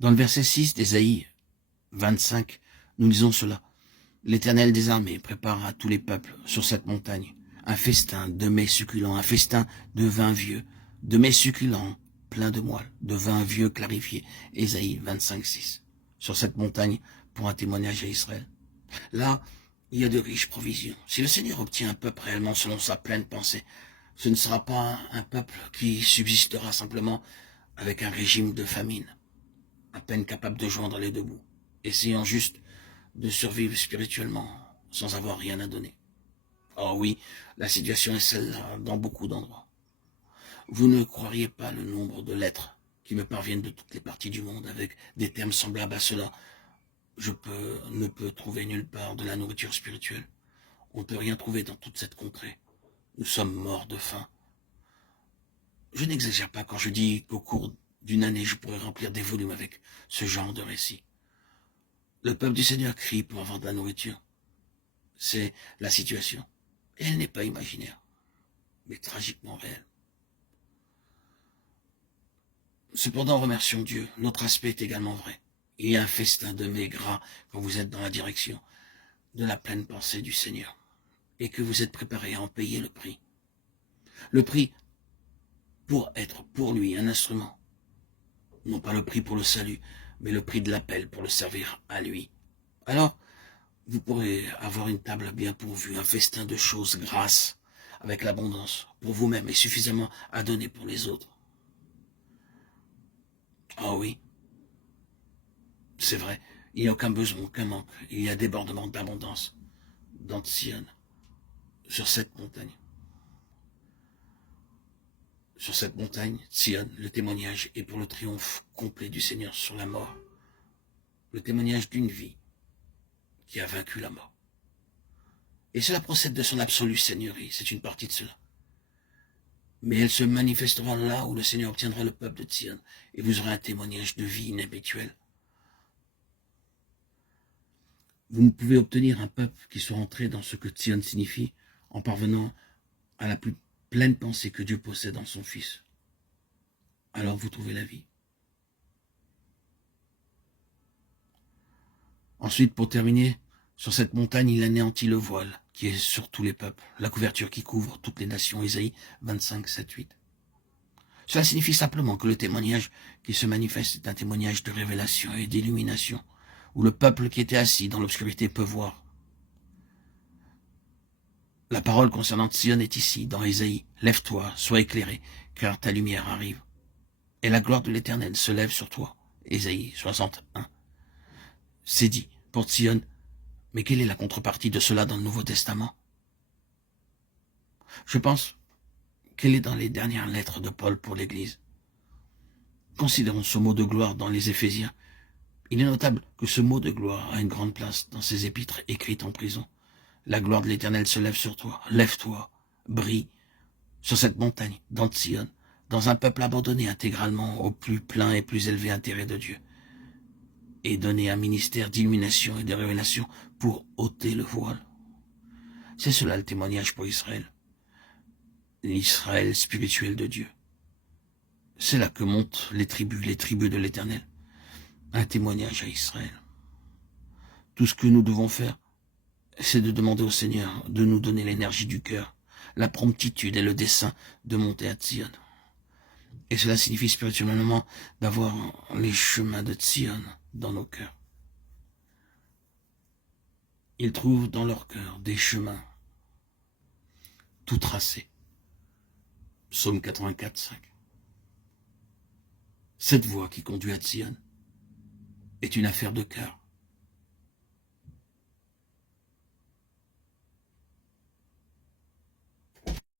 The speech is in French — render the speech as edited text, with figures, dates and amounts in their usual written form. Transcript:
Dans le verset 6 d'Ésaïe 25, nous lisons cela. L'Éternel des armées prépare à tous les peuples sur cette montagne un festin de mets succulents, un festin de vin vieux, de mets succulents plein de moelle, de vin vieux clarifié. Ésaïe 25, 6. Sur cette montagne pour un témoignage à Israël. Là, il y a de riches provisions. Si le Seigneur obtient un peuple réellement selon sa pleine pensée, ce ne sera pas un peuple qui subsistera simplement avec un régime de famine, à peine capable de joindre les deux bouts, essayant juste de survivre spirituellement sans avoir rien à donner. Oh oui, la situation est celle-là dans beaucoup d'endroits. Vous ne croiriez pas le nombre de lettres qui me parviennent de toutes les parties du monde avec des termes semblables à cela. Je ne peux trouver nulle part de la nourriture spirituelle. On ne peut rien trouver dans toute cette contrée. Nous sommes morts de faim. Je n'exagère pas quand je dis qu'au cours d'une année, je pourrais remplir des volumes avec ce genre de récit. Le peuple du Seigneur crie pour avoir de la nourriture. C'est la situation. Et elle n'est pas imaginaire, mais tragiquement réelle. Cependant, remercions Dieu, notre aspect est également vrai. Il y a un festin de mets gras quand vous êtes dans la direction de la pleine pensée du Seigneur et que vous êtes préparé à en payer le prix. Le prix pour être pour lui un instrument. Non pas le prix pour le salut, mais le prix de l'appel pour le servir à lui. Alors, vous pourrez avoir une table bien pourvue, un festin de choses grasses, avec l'abondance pour vous-même et suffisamment à donner pour les autres. Ah oui, c'est vrai, il n'y a aucun besoin, aucun manque, il y a débordement d'abondance dans Sion, sur cette montagne. Sur cette montagne, Sion, le témoignage est pour le triomphe complet du Seigneur sur la mort. Le témoignage d'une vie qui a vaincu la mort. Et cela procède de son absolue seigneurie, c'est une partie de cela. Mais elle se manifestera là où le Seigneur obtiendra le peuple de Sion, et vous aurez un témoignage de vie inhabituel. Vous ne pouvez obtenir un peuple qui soit entré dans ce que Sion signifie en parvenant à la plus pleine pensée que Dieu possède en son Fils. Alors vous trouvez la vie. Ensuite, pour terminer, sur cette montagne, il anéantit le voile qui est sur tous les peuples, la couverture qui couvre toutes les nations, Ésaïe 25, 7, 8. Cela signifie simplement que le témoignage qui se manifeste est un témoignage de révélation et d'illumination, où le peuple qui était assis dans l'obscurité peut voir. La parole concernant Sion est ici, dans Ésaïe. Lève-toi, sois éclairé, car ta lumière arrive. Et la gloire de l'Éternel se lève sur toi. Ésaïe 61. C'est dit pour Sion, mais quelle est la contrepartie de cela dans le Nouveau Testament? Je pense qu'elle est dans les dernières lettres de Paul pour l'Église. Considérons ce mot de gloire dans les Éphésiens. Il est notable que ce mot de gloire a une grande place dans ces épîtres écrites en prison. La gloire de l'Éternel se lève sur toi. Lève-toi, brille, sur cette montagne, dans Sion, dans un peuple abandonné intégralement au plus plein et plus élevé intérêt de Dieu, et donner un ministère d'illumination et de révélation pour ôter le voile. C'est cela le témoignage pour Israël. L'Israël spirituel de Dieu. C'est là que montent les tribus de l'Éternel. Un témoignage à Israël. Tout ce que nous devons faire, c'est de demander au Seigneur de nous donner l'énergie du cœur, la promptitude et le dessein de monter à Sion. Et cela signifie spirituellement d'avoir les chemins de Sion dans nos cœurs. Ils trouvent dans leur cœur des chemins tout tracés. Psaume 84, 5. Cette voie qui conduit à Sion est une affaire de cœur.